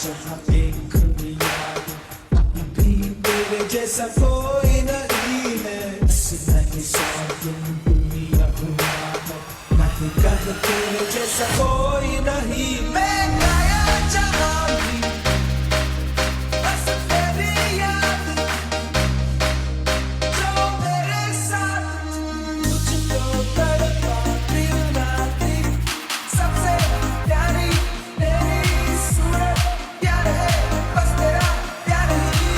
जहाँ एक याद भी मेरे जैसा कोई नहीं है। नहीं सौ तुम दुनिया घुमा है, नहीं कहे तेरे जैसा कोई नहीं। मैं गाया जहाँ भी बस तेरी याद जो मेरे साथ मुझको तड़पाती रुलाती। सबसे प्यारी तेरी सूरत, प्यार है बस तेरा प्यार ही।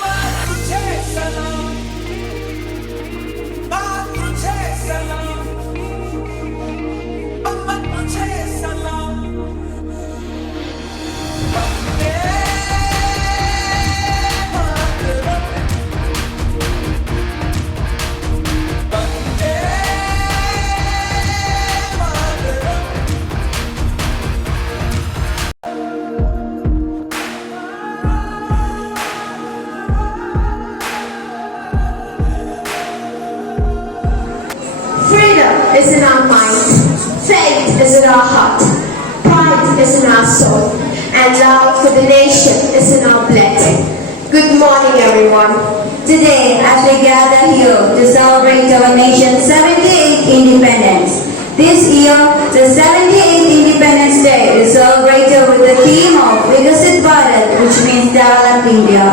माँ तुझे सलाम, माँ तुझे सलाम, अम्मा तुझे सलाम। Vande Mataram, Vande Mataram. Freedom is in our mind, faith is in our heart, pride is in our soul, and love for the nation is in our blood. Good morning, everyone. Today, as we gather here to celebrate our nation's 78th independence, this year, the 78th Independence Day is celebrated with the theme of Vikasit Bharat, which means Developed India.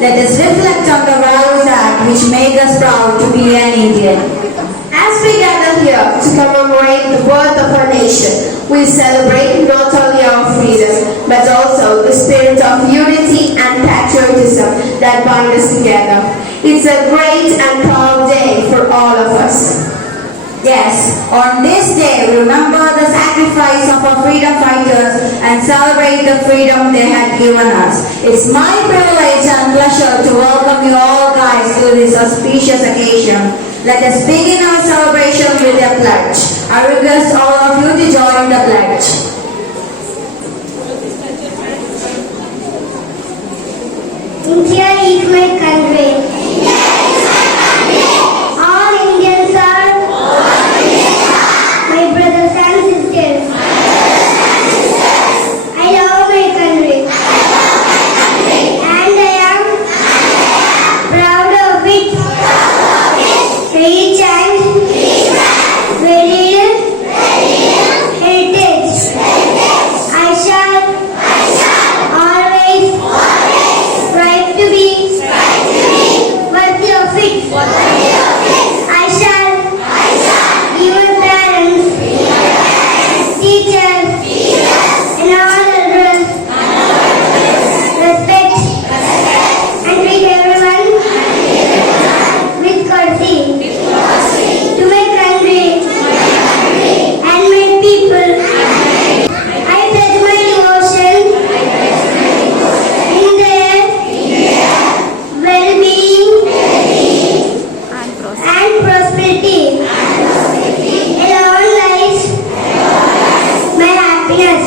Let us reflect on the values act which make us proud to be an Indian. As we gather here to commemorate the birth of our nation, we celebrate not only our freedom, but also the spirit of unity and patriotism that bind us together. It's a great and proud day for all of us. Yes, on this day, we remember the sacrifice of our freedom fighters and celebrate the freedom they had given us. It's my privilege and pleasure to welcome you all guys to this auspicious occasion. Let us begin our celebration with a pledge. I request all of you to join the pledge. India is my country. All Indians are my brothers and sisters. I love my country. And I am proud of it. Rich and varied heritage. I shall always strive to be worthy of it. I shall give my parents, teachers, and all others respect and treat everyone with courtesy to my country and my people. I pledge my devotion in their well-being and prosperity. Alone lies my happiness.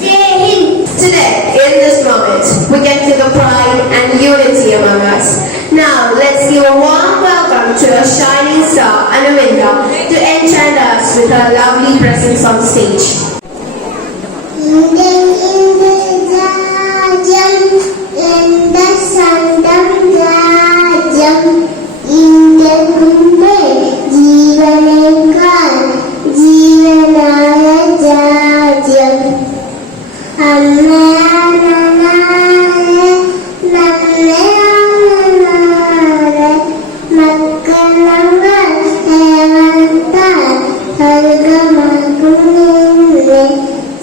Jai Hind. Today, in this moment, we can feel the pride and unity among us. Now, let's give a warm welcome to a shining star, Anuvinda, to enchant us with her lovely presence on stage. Indian Rajam, Lenda Sandam Rajam, Indian Kunde, Jeevanekal, Jeevanaya Jajam, Ammayananare, Nammayananare, Makkalangal, Hevantal, Sargamagunne,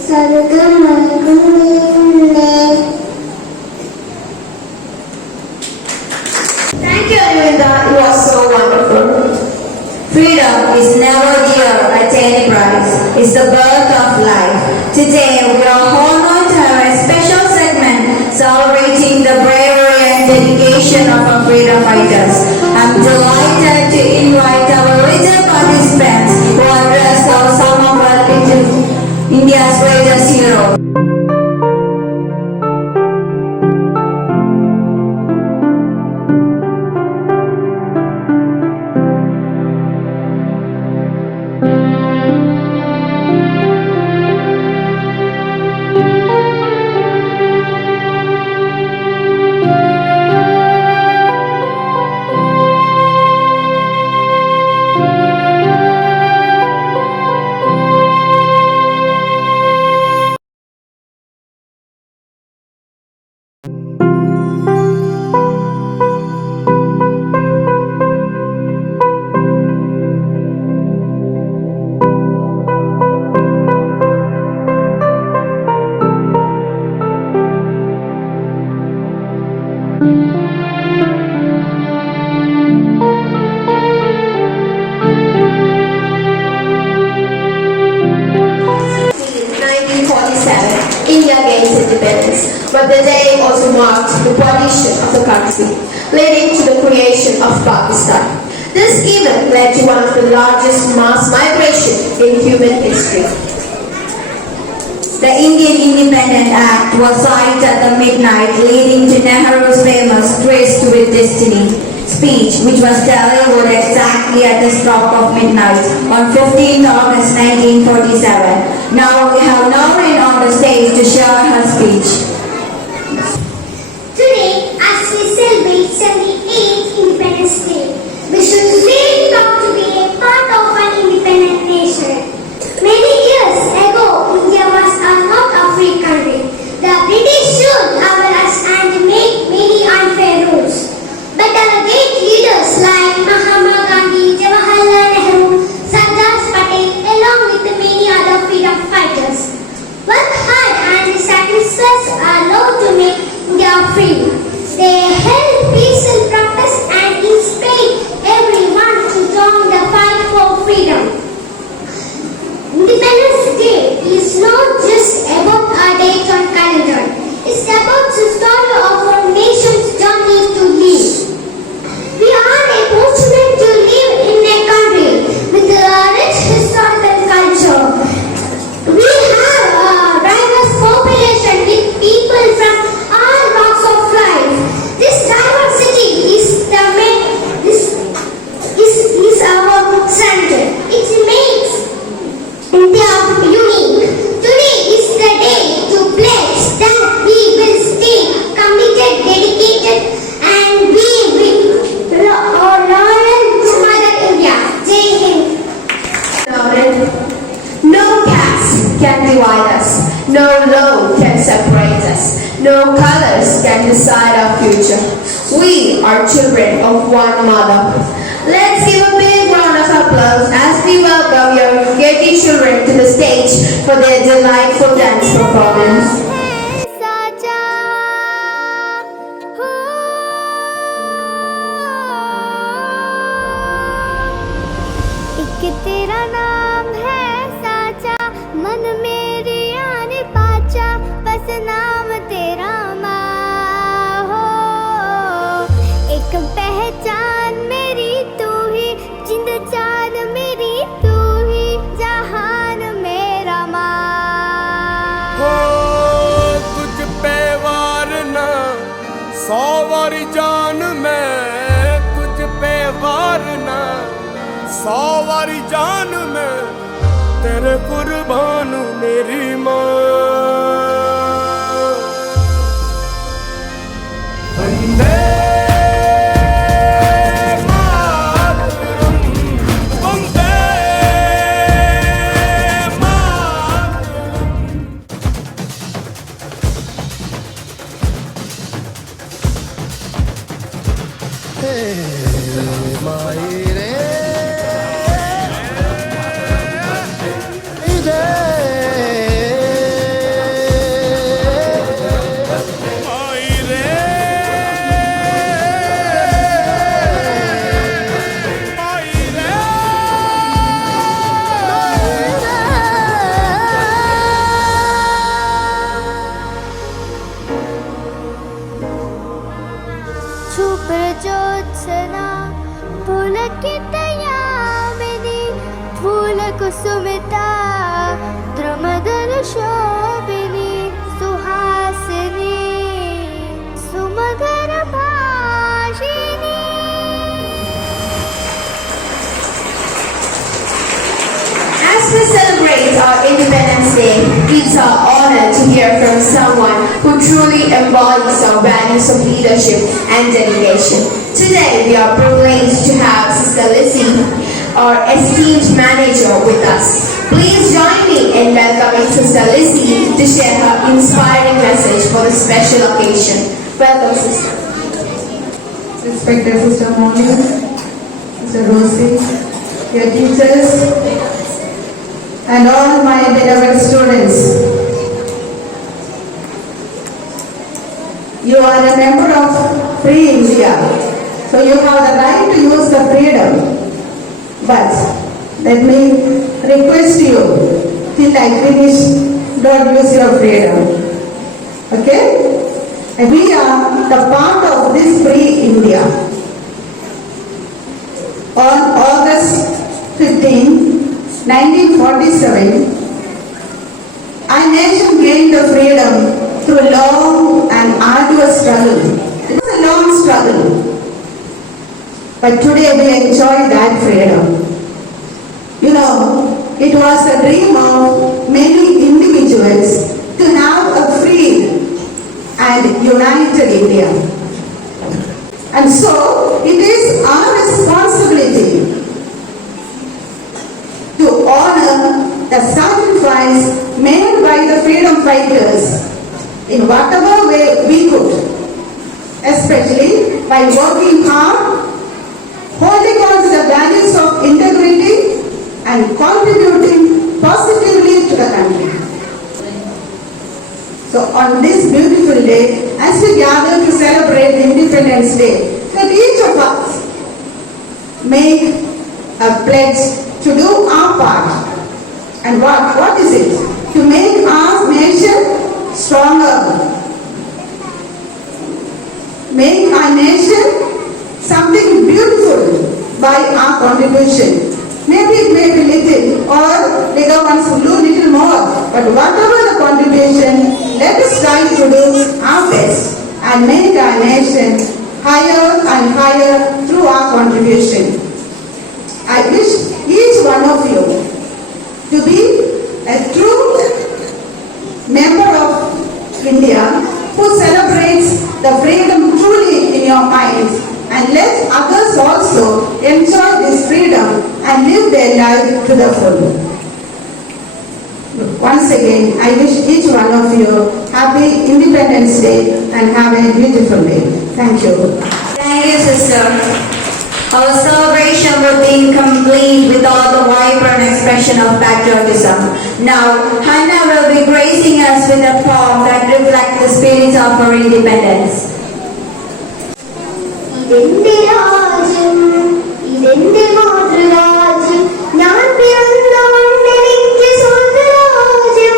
Sargamagunne. Thank you, Anuvinda. You are so wonderful. Freedom is never dear at any price. It's the birth of life. Today, we are honored to have a special segment celebrating the bravery and dedication of our freedom fighters. I'm delighted to invite our little participants who are dressed as some of our India's greatest heroes. India gains independence, but the day also marked the partition of the country, leading to the creation of Pakistan. This event led to one of the largest mass migration in human history. The Indian Independence Act was signed at the midnight, leading to Nehru's famous Tryst with Destiny speech, which was delivered exactly at the stroke of midnight on 15th August 1947. Now we have Noreen on the stage to share her speech. Today, as we celebrate 78th Independence Day, we should really proud to be a part of an independent nation. Many years ago, India was a not a free country. The British ruled over us and made many unfair rules. But our great leaders like Mahatma Gandhi, Jawaharlal Nehru, Sardar Patel, along with many other freedom fighters, worked hard and sacrificed a lot to make India free. They held peaceful protests and inspired everyone to join the fight for freedom. Independence Day is not just about a date on calendar. It's about the story of our nation's journey to live. We are fortunate to live in a country with a rich historical culture. We have a diverse population with people from all walks of life. This diversity is our center. It makes India unique. Today is the day to pledge that we will stay committed, dedicated, and we will loyal to Mother India. Jai Hind. No caste can divide us, no law can separate us, no colors can decide our future. We are children of one mother. Let's give a big round of applause as we welcome your Gedi children to the stage for their delightful dance performance. एक तेरा नाम है साचा, मन मेरी आने पाचा, बस नाम तेरा माँ हो। एक पहचान मेरी तू ही, जिंद जान मेरी तू ही, जहान मेरा माँ हो। तुझ पे वार ना 100 वारी जान मैं, तुझ पे वार ना 100 वारी जान में, तेरे कुर्बान मेरी माँ। वंदे मातरम, वंदे मातरम। माई रे छुप ज्योत्सना फूल की तयामिनी, फूल कुसुमिता द्रुमदल शोभिनी, सुहासिनी सुमधुर Bhashini. As we celebrate our Independence Day, it's our honor to hear from someone who truly embodies our values of leadership and dedication. Today, we are privileged to have Sister Lizzie, our esteemed manager, with us. Please join me in welcoming Sister Lizzie to share her inspiring message for this special occasion. Welcome, Sister. Respected Sister Moni, Sister Rosie, your teachers, and all my beloved students. You are a member of Free India, so you have the right to use the freedom. But let me request you, till I finish don't use your freedom. Okay? And we are the part of this free India. On August 15, 1947, our nation gained the freedom through a long and arduous struggle. It was a long struggle. But today we enjoy that freedom. You know, it was a dream of many individuals to have a free and united India. And so, it is our responsibility to honor the sacrifice made by the freedom fighters in whatever way we could, especially by working hard, holding on to the values of integrity and contributing positively to the country. So on this beautiful day, as we gather to celebrate Independence Day, let each of us make a pledge to do our part. And what is it? To make our nation stronger. Make our nation something beautiful by our contribution. Maybe it may be little, or bigger ones will do little more. But whatever the contribution, let us try to do our best and make our nation higher and higher through our contribution. I wish each one of you to be a true member of India who celebrates the freedom truly in your minds, and let others also enjoy this freedom and live their life to the full. Once again, I wish each one of you happy Independence Day and have a beautiful day. Thank you. Thank you, sister. Our celebration would be incomplete without the vibrant expression of patriotism. Now, Hannah will be gracing us with a poem that reflects the spirit of our independence. ഇതെന്റെ രാജ്യം ഇതെന്റെ മാതൃരാജ്യം ഞാൻ പിറന്ന മണ്ണെനിക്ക് സ്വർഗരാജ്യം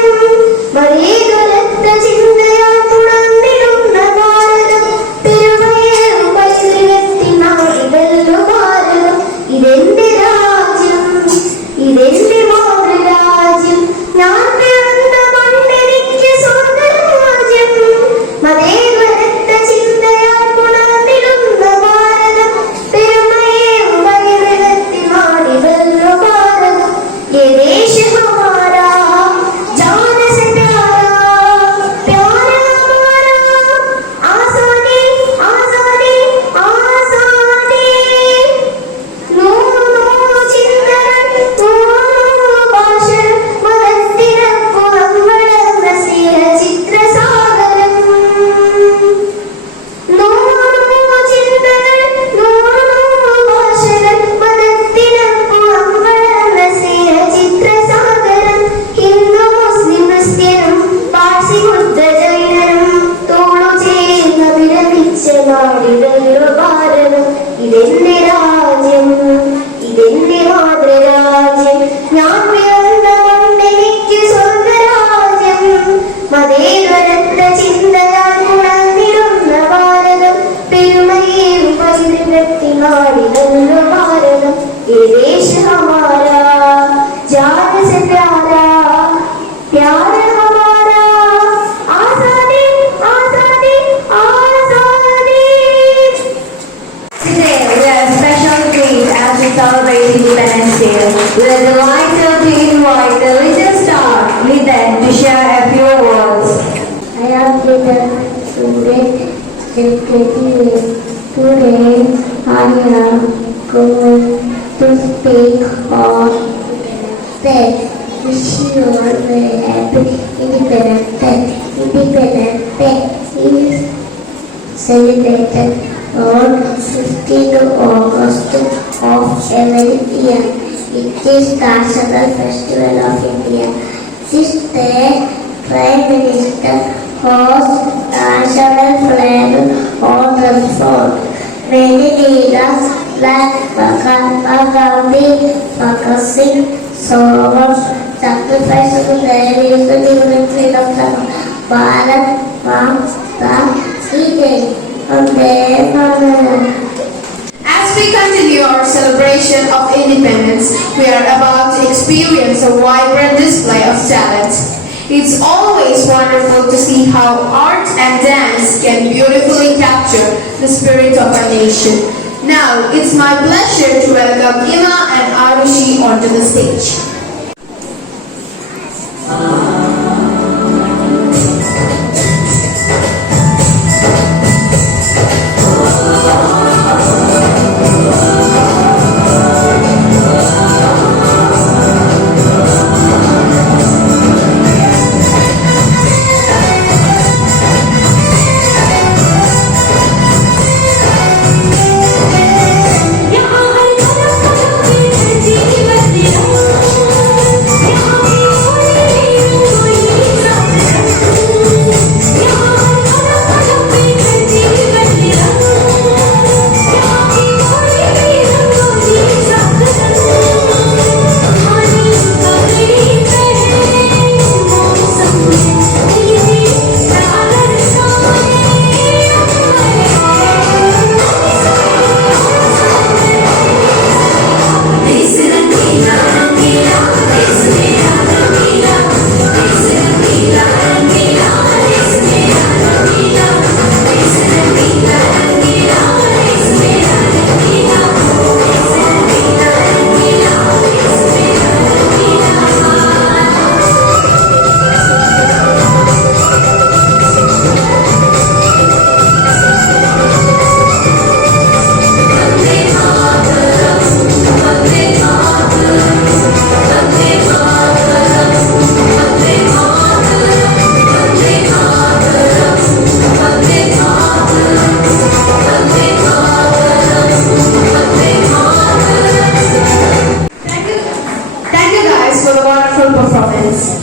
മതേതരത്വ ചിന്തയാൽ തുടർന്നിടുന്ന ഭാരതം പെരുമയേറും പൈതൃകത്തിൻ നാടിതല്ലോ ഭാരതം ഇതെന്റെ രാജ്യം ഇതെന്റെ മാതൃരാജ്യം ഞാൻ പിറന്ന മണ്ണെനിക്ക് സ്വർഗരാജ്യം മതേതരത്വ ചിന്തയാൽ തുടർന്നിടുന്ന ഭാരതം പെരുമയേറും പൈതൃകത്തിൻ നാടിതല്ലോ ഭാരതം ये देश हमारा जान से प्यारा प्यारा हमारा आजादी आजादी आजादी നൂറു ചിന്തകൾ നൂറു ഭാഷ മതത്തിനപ്പുറം വളർന്ന ചിത്രസാഗരം നൂറു ചിന്തകൾ നൂറു ഭാഷകൾ മതത്തിനപ്പുറം വളർന്ന ചിത്രസാഗരം ഹിന്ദു മുസ്ലിം ക്രിസ്ത്യനും പാഴ്സി ബുദ്ധ ജൈനനും തോളു ചേർന്ന് വിരമിച്ച നാടിതല്ലോ ഭാരതം ഇതെന്റെ രാജ്യം ഇതെന്റെ മാതൃരാജ്യം ഞാൻ പിറന്ന മണ്ണെനിക്ക് സ്വർഗരാജ്യം മതേതരത്വ ചിന്തയാൽ ഉണർന്നിടുന്ന ഭാരതം പെരുമയേറും പൈതൃകത്തിൻ നാടിതല്ലോ ഭാരതം ये देश हमारा जान से प्यारा प्यारा हमारा आजादी आजादी आजादी. Today, we are a special treat as we celebrate Independence Day. We are delighted to invite the little star, Lidan, to share a few words. I am Lidan, student in KTV. Today I am going to speak on Day. Wish you all very happy Independence Day. Independence Day is celebrated on 15th August of every year. It is national festival of India. This day, Prime Minister hosts national flag on the fort. Many leaders like Mahatma Gandhi, Bhagat Singh, Solomon, sacrifice of the various living freedom from Bharat Mata Ki Jai. As we continue our celebration of independence, we are about to experience a vibrant display of talent. It's always wonderful to see how art and dance can beautifully capture the spirit of our nation. Now, it's my pleasure to welcome Ima and Arushi onto the stage.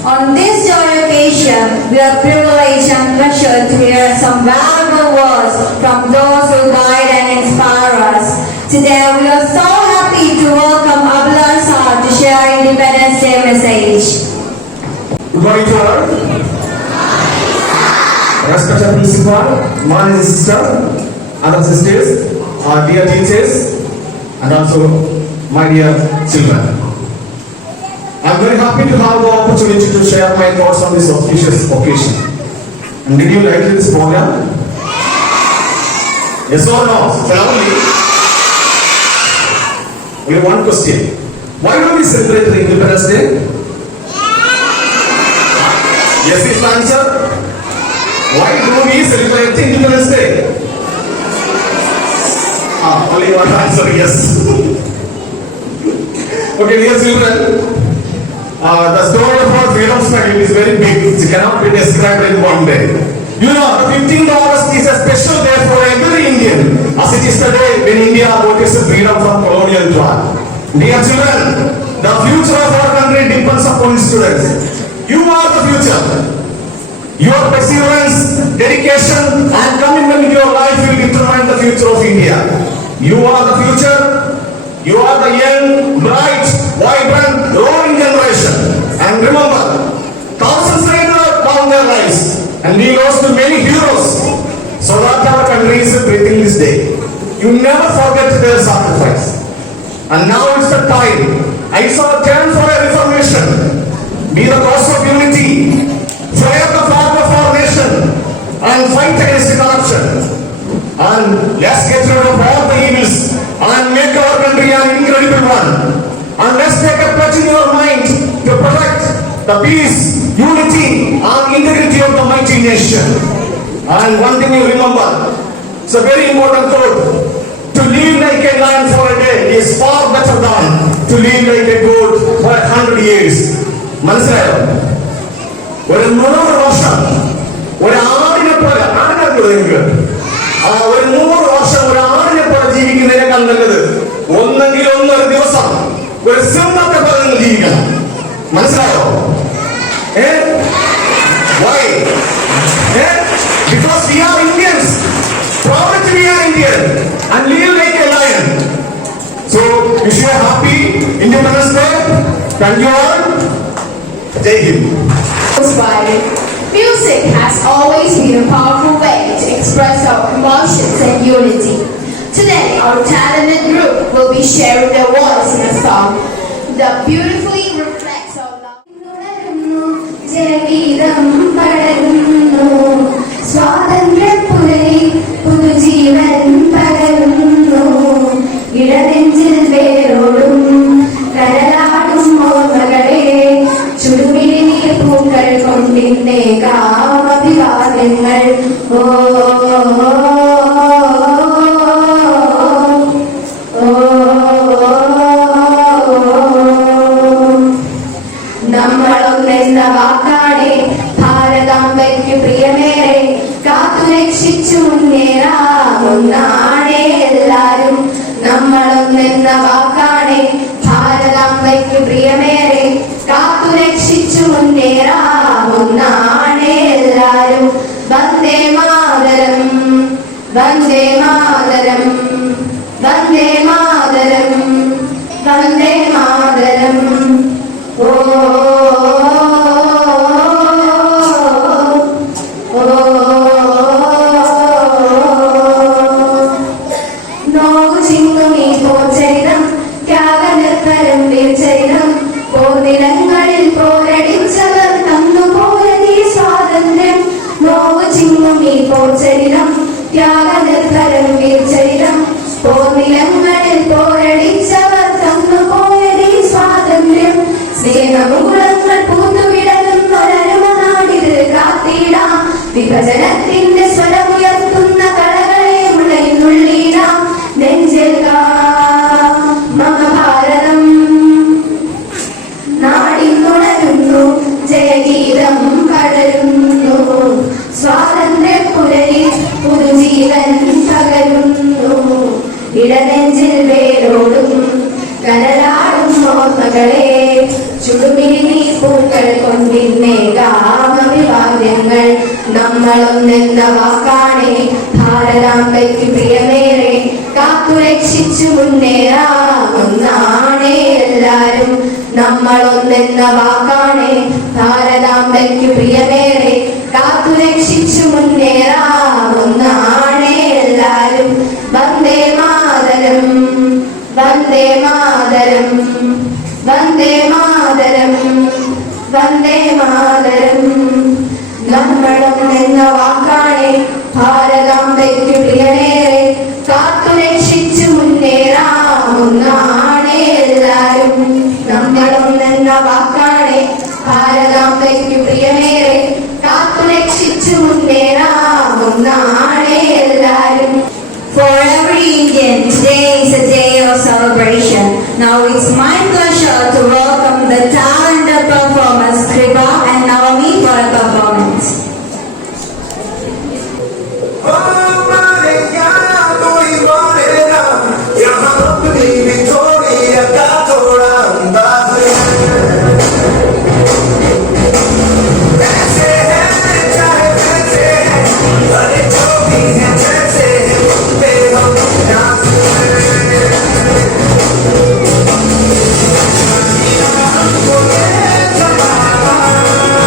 On this joy occasion, we are privileged and pleasured to hear some valuable words from those who guide and inspire us. Today, we are so happy to welcome Abdullah Sir to share Independence Day message. Good morning to all. Respected principal, my sister, other sisters, our dear teachers, and also my dear children. I'm very happy to have the opportunity to share my thoughts on this auspicious occasion. And did you like this program? Yes or no? Only one question. Why do we celebrate the Independence Day? Yes is the answer. Why do we celebrate the Independence Day? Only one answer, yes. Okay, dear children. The story of our freedom struggle is very big. It cannot be described in one day. You know, the 15th August is a special day for every Indian, as it is the day when India got its freedom from colonial rule. Dear children, the future of our country depends upon students. You are the future. Your perseverance, dedication, and commitment in your life will determine the future of India. You are the future. You are the young, bright, vibrant, growing generation. And remember, thousands later found their lives, and we lost many heroes, so that our country is breathing this day. You never forget their sacrifice. And now it's the time. It's our turn for a reformation. Be the cause of unity. Flare the flag of our nation and fight against corruption. And let's get rid of all the evils and make our country an incredible one. And let's take a pledge in your mind to protect the peace, unity, and integrity of the mighty nation. And one thing you remember, it's a very important quote. To live like a lion for a day is far better than to live like a goat for 100 years. മനസ്സിലായോ? ഒരു 100 വർഷം ഒരു ആടിനെ പോലെ ഒരു 100 വർഷം ഒരു ആടിനെ പോലെ ജീവിക്കുന്നതിനേക്കാൾ നല്ലത് ഒന്നെങ്കിൽ ഒരു ദിവസം ഒരു സിംഹത്തെ പോലെ ജീവിക്കണം. മനസ്സിലായോ? Why? Because we are Indians, proud to be an Indian and live like a lion. So wish you a happy Independence Day. Thank you all. Jai Hind. Inspiring. Music has always been a powerful way to express our emotions and unity. Today, our talented group will be sharing their voice in a song that beautifully reflects our love. ജയഗീതം പടരുന്നു സ്വാതന്ത്ര്യപ്പുലരി പുതുജീവൻ പകരുന്നു ഇടനെഞ്ചിൽ വേരോടും കരലാടും ഓർമ്മകളെ ചുടുമിഴിനീർ പൂക്കൾ കൊണ്ടിന്നേക്കാം അഭിവാദ്യങ്ങൾ ഓ നമ്മളൊന്നെന്ന വാക്കാടെ ഭാരതാംബയ്ക്ക് പ്രിയമേറെ കാത്തുരക്ഷിച്ചു മുന്നേറാമൊന്നാണേ എല്ലാരും നമ്മളൊന്നെന്ന വാക്കാടെ ഭാരതാംബയ്ക്ക് പ്രിയമേറെ കാത്തുരക്ഷിച്ചു മുന്നേറാമൊന്നാണേ എല്ലാരും വന്ദേ മാതരം വന്ദേ മാതരം വന്ദേ മാതരം വന്ദേ മാതരം ഓ നോവു ചിങ്ങും ഈ പോർച്ചരിതം ത്യാഗനിർഭരം വീർച്ചരിതം പോർനിലങ്ങളിൽ പോരടിച്ചവർ തന്നുപോയതീ സ്വാതന്ത്ര്യം നോവു ചിങ്ങും ഈ പോർച്ചരിതം ത്യാഗനിർഭരം വീർച്ചരിതം പോർനിലങ്ങളിൽ പോരടിച്ചവർ തന്നുപോയതീ സ്വാതന്ത്ര്യം സ്നേഹമുകുളങ്ങൾ പൂത്തുവിടരുന്നൊരരുമനാടിത് കാത്തിടാം വിഭജനത്തിന്റെ സ്വരമുയർത്തുന്ന കളകളെ ഉള്ളിടാം നെഞ്ചിൽ മഹാഭാരതം നാടിന്നുണരുന്നു ജയഗീതം പടരുന്നു സ്വാതന്ത്ര്യപ്പുലരി പുതുജീവൻ പകരുന്നു ഇടനെഞ്ചിൽ വേരോടും കരലാടും ഓർമ്മകളെ ചുടുമിഴി പൂക്കൾ കൊണ്ടിന്നേകാം അഭിവാദ്യങ്ങൾ നമ്മളൊന്നെന്ന വാക്കാണെ ഭാരതാംബയ്ക്ക് പ്രിയമേറെ കാത്തുരക്ഷിച്ചു മുന്നേറാമൊന്നാണേ എല്ലാരും നമ്മളൊന്നെന്ന വാക്കാണെ ഭാരതാംബയ്ക്ക് പ്രിയമേറെ കാത്തുരക്ഷിച്ചു മുന്നേറാമൊന്നാണേ എല്ലാരും വന്ദേ മാതരം വന്ദേ മാതരം വന്ദേ മാതരം വന്ദേ മാതരം നമ്മളൊന്നെന്ന വാക്കാണെ ഭാരതാംബയ്ക്ക് പ്രിയമേറെ കാത്തുരക്ഷിച്ചു മുന്നേറാമൊന്നാണേ എല്ലാരും നമ്മളൊന്നെന്ന വാക്കാണെ ഭാരതാംബയ്ക്ക് പ്രിയമേറെ കാത്തുരക്ഷിച്ചു മുന്നേറാമൊന്നാണേ എല്ലാരും. For every Indian, today is a day of celebration. Now it's my pleasure to welcome the talented performers Kripa and Navami for a performance. Come on.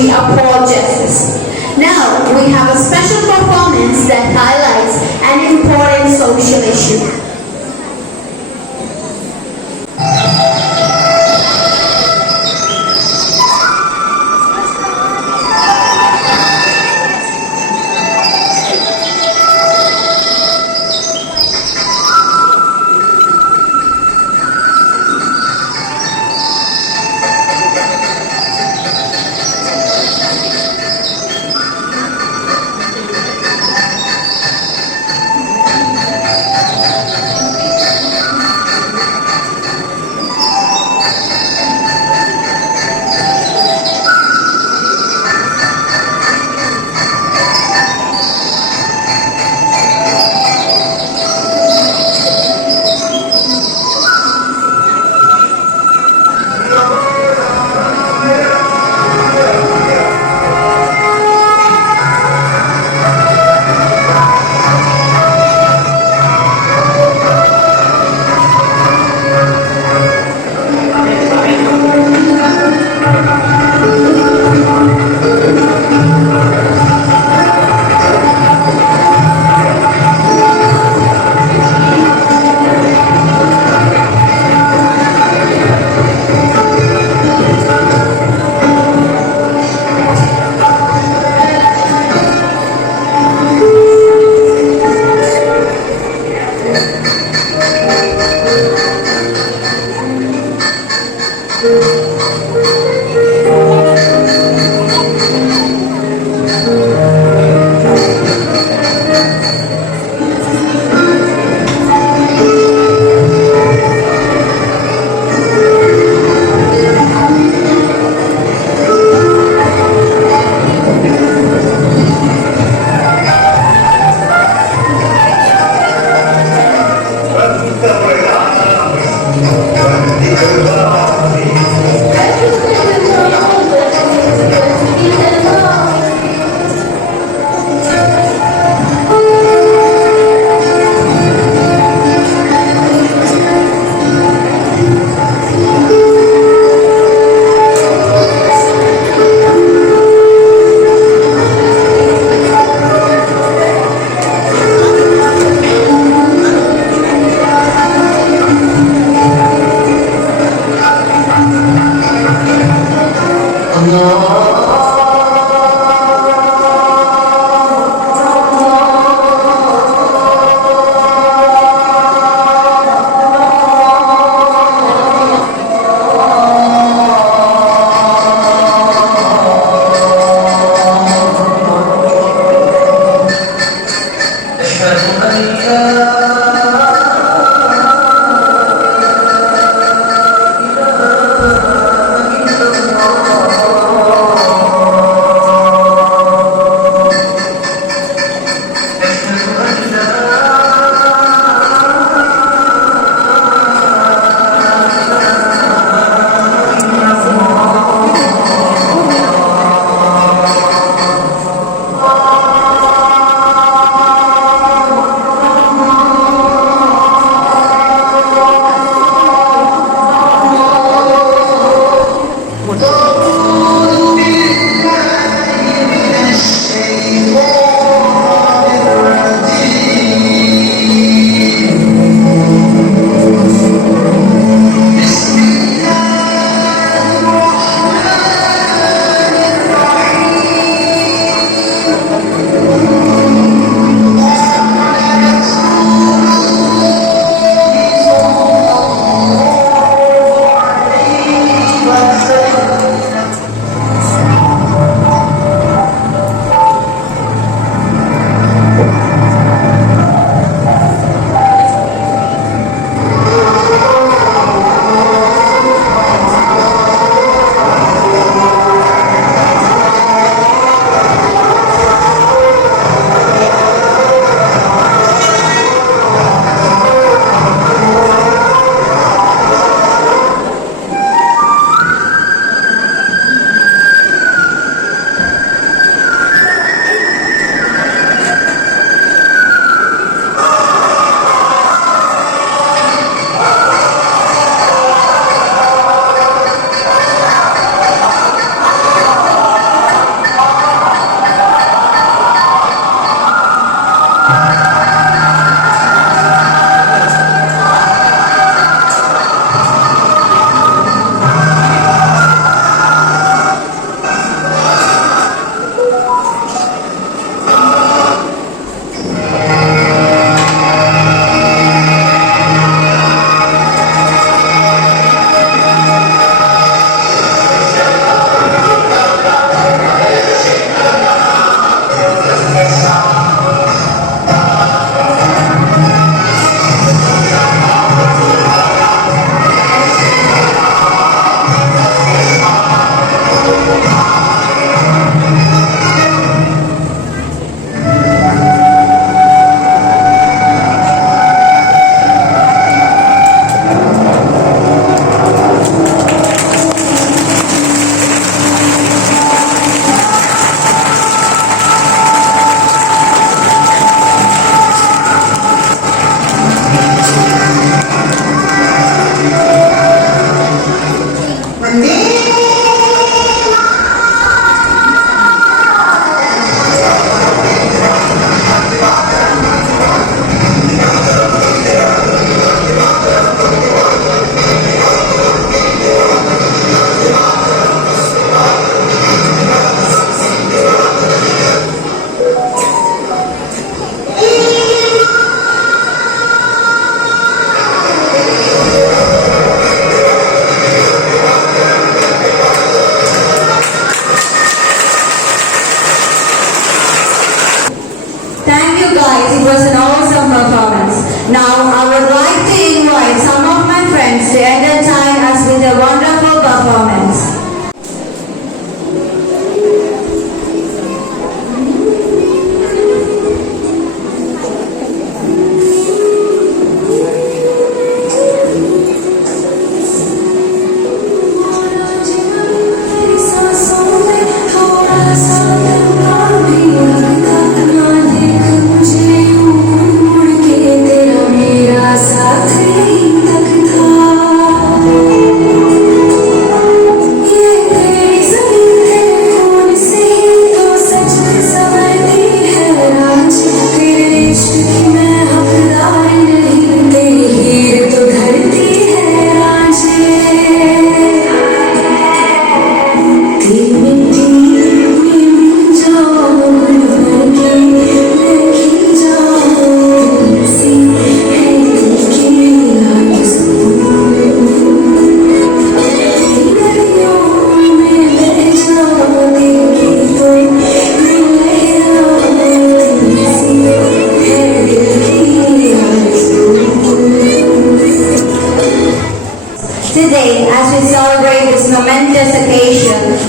we uphold justice. Now, we have a special performance that highlights an important social issue.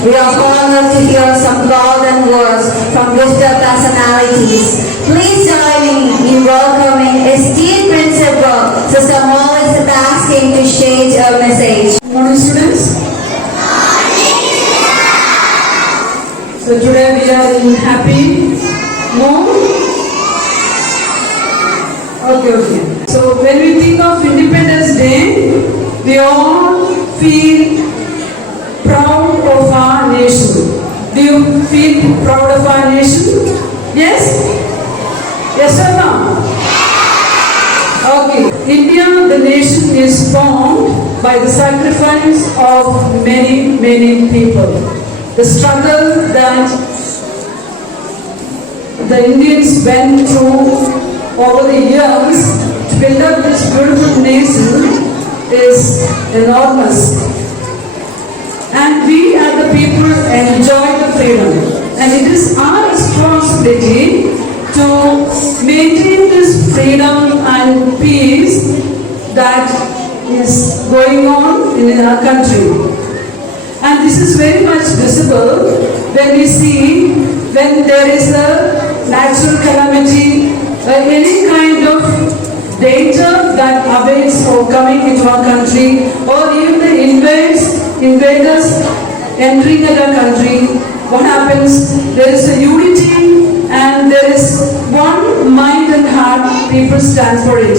we are honored to hear some golden words from gifted personalities. Please join me in welcoming esteemed principal, Sister Molly Sebastian, to share her message. Morning, students. So today we are in happy mood. Okay. So when we think of Independence Day, we all feel proud of our nation. Do you feel proud of our nation? Yes? Yes or no? Okay. India, the nation, is formed by the sacrifice of many, many people. The struggle that the Indians went through over the years to build up this beautiful nation is enormous. And we as the people enjoy the freedom. And it is our responsibility to maintain this freedom and peace that is going on in our country. And this is very much visible when we see when there is a natural calamity, any kind of danger that awaits for coming into our country, or even the invaders entering our country. What happens? There is a unity and there is one mind and heart. People stand for it,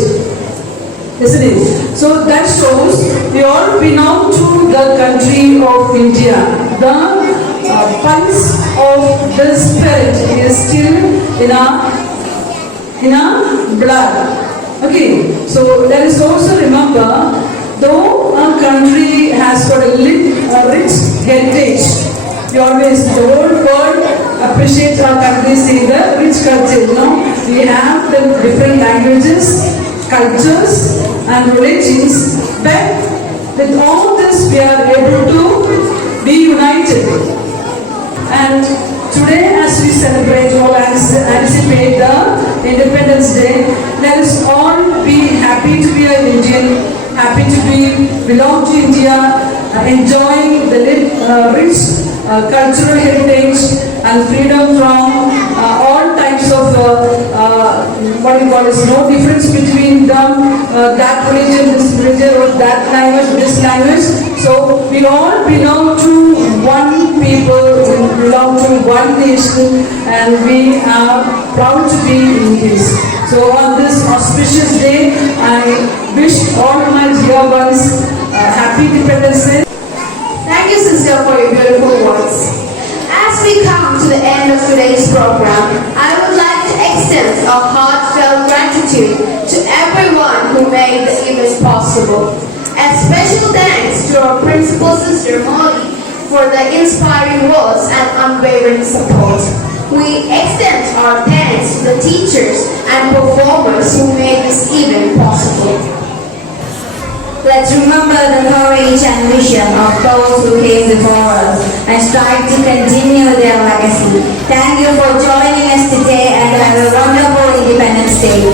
isn't it? So that shows we all belong to the country of India. The pulse of the spirit is still in our blood. Okay, so let us also remember, though our country has got a rich heritage, we always, the whole world appreciates our country, see the rich culture. We have the different languages, cultures and religions, but with all this we are able to be united. And today, as we celebrate or anticipate the Independence Day, let us all be happy to be an Indian, happy to belong to India, enjoying the rich cultural heritage and freedom from all types of no difference between them, that religion, this religion, or that language, this language. So we all belong to one people, we belong to one nation, and we are proud to be Indians. So on this auspicious day, I wish all my dear ones happy Independence Day. Thank you, sister, for your beautiful words. As we come to the end of today's program, I would like to extend a heartfelt gratitude to everyone who made the event possible. A special thanks to our principal, Sister Molly, for the inspiring words and unwavering support. We extend our thanks to the teachers and performers who made this event possible. Let's remember the courage and vision of those who came before us and strive to continue their legacy. Thank you for joining us today and have a wonderful Independence Day.